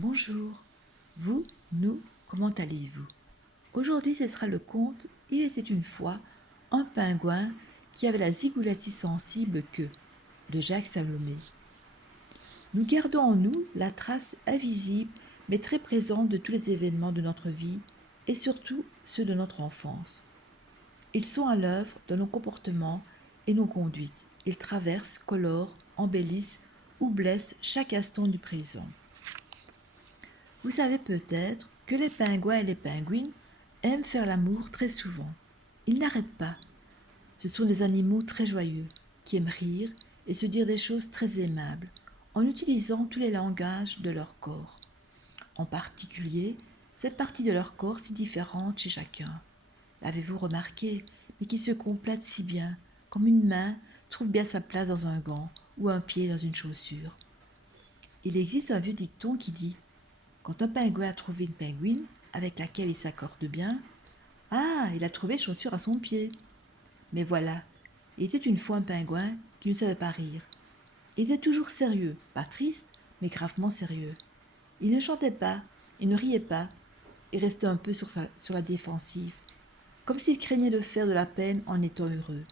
Bonjour, vous, nous, comment allez-vous? Aujourd'hui, ce sera le conte Il était une fois un pingouin qui avait la zigoulette si sensible que, de Jacques Salomé. Nous gardons en nous la trace invisible mais très présente de tous les événements de notre vie et surtout ceux de notre enfance. Ils sont à l'œuvre dans nos comportements et nos conduites. Ils traversent, colorent, embellissent ou blessent chaque instant du présent. Vous savez peut-être que les pingouins et les pingouines aiment faire l'amour très souvent. Ils n'arrêtent pas. Ce sont des animaux très joyeux, qui aiment rire et se dire des choses très aimables, en utilisant tous les langages de leur corps. En particulier, cette partie de leur corps si différente chez chacun. L'avez-vous remarqué, mais qui se complète si bien, comme une main trouve bien sa place dans un gant ou un pied dans une chaussure. Il existe un vieux dicton qui dit: quand un pingouin a trouvé une pingouine avec laquelle il s'accorde bien, ah, il a trouvé chaussure à son pied. Mais voilà, il était une fois un pingouin qui ne savait pas rire. Il était toujours sérieux, pas triste, mais gravement sérieux. Il ne chantait pas, il ne riait pas, il restait un peu sur la défensive, comme s'il craignait de faire de la peine en étant heureux.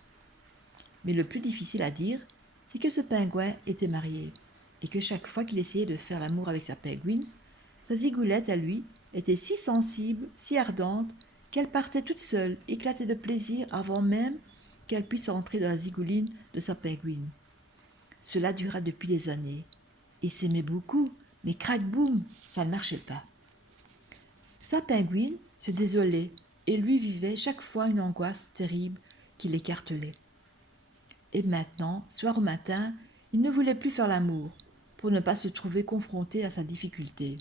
Mais le plus difficile à dire, c'est que ce pingouin était marié, et que chaque fois qu'il essayait de faire l'amour avec sa pingouine, sa zigoulette, à lui, était si sensible, si ardente, qu'elle partait toute seule, éclatée de plaisir avant même qu'elle puisse entrer dans la zigouline de sa pingouine. Cela dura depuis des années. Ils s'aimaient beaucoup, mais crac-boum, ça ne marchait pas. Sa pingouine se désolait et lui vivait chaque fois une angoisse terrible qui l'écartelait. Et maintenant, soir au matin, il ne voulait plus faire l'amour, pour ne pas se trouver confronté à sa difficulté.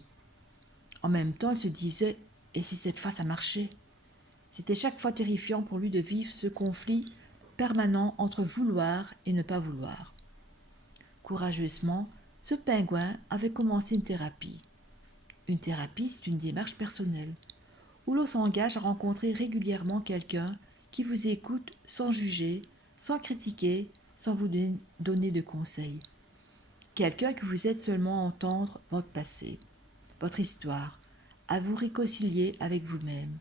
En même temps, il se disait: et si cette fois ça marchait? C'était chaque fois terrifiant pour lui de vivre ce conflit permanent entre vouloir et ne pas vouloir. Courageusement, ce pingouin avait commencé une thérapie. Une thérapie, c'est une démarche personnelle, où l'on s'engage à rencontrer régulièrement quelqu'un qui vous écoute sans juger, sans critiquer, sans vous donner de conseils. Quelqu'un que vous aide seulement à entendre votre passé, votre histoire, à vous réconcilier avec vous-même.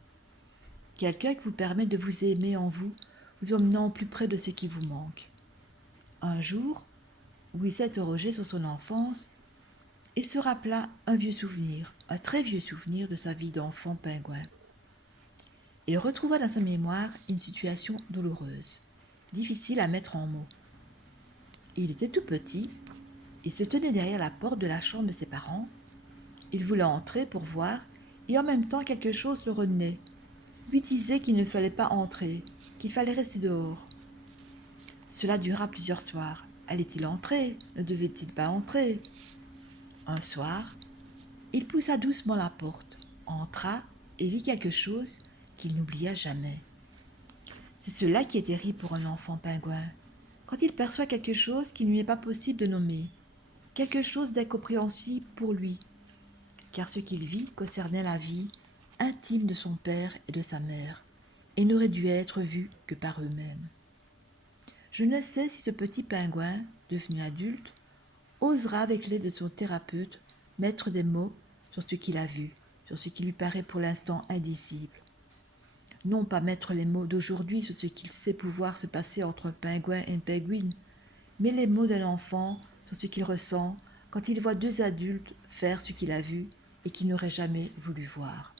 Quelqu'un qui vous permet de vous aimer en vous, vous emmenant au plus près de ce qui vous manque. Un jour, où il s'interrogeait sur son enfance, il se rappela un vieux souvenir, un très vieux souvenir de sa vie d'enfant pingouin. Il retrouva dans sa mémoire une situation douloureuse, difficile à mettre en mots. Il était tout petit, il se tenait derrière la porte de la chambre de ses parents. Il voulait entrer pour voir, et en même temps quelque chose le retenait, lui disait qu'il ne fallait pas entrer, qu'il fallait rester dehors. Cela dura plusieurs soirs. Allait-il entrer? Ne devait-il pas entrer? Un soir, il poussa doucement la porte, entra et vit quelque chose qu'il n'oublia jamais. C'est cela qui est terrible pour un enfant pingouin, quand il perçoit quelque chose qu'il ne lui est pas possible de nommer, quelque chose d'incompréhensible pour lui, car ce qu'il vit concernait la vie intime de son père et de sa mère, et n'aurait dû être vu que par eux-mêmes. Je ne sais si ce petit pingouin, devenu adulte, osera avec l'aide de son thérapeute mettre des mots sur ce qu'il a vu, sur ce qui lui paraît pour l'instant indicible. Non pas mettre les mots d'aujourd'hui sur ce qu'il sait pouvoir se passer entre un pingouin et une pingouine, mais les mots d'un enfant sur ce qu'il ressent quand il voit deux adultes faire ce qu'il a vu et qu'il n'aurait jamais voulu voir.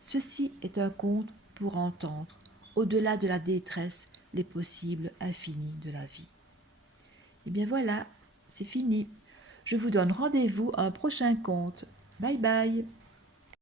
Ceci est un conte pour entendre, au-delà de la détresse, les possibles infinis de la vie. Et bien voilà, c'est fini. Je vous donne rendez-vous à un prochain conte. Bye bye.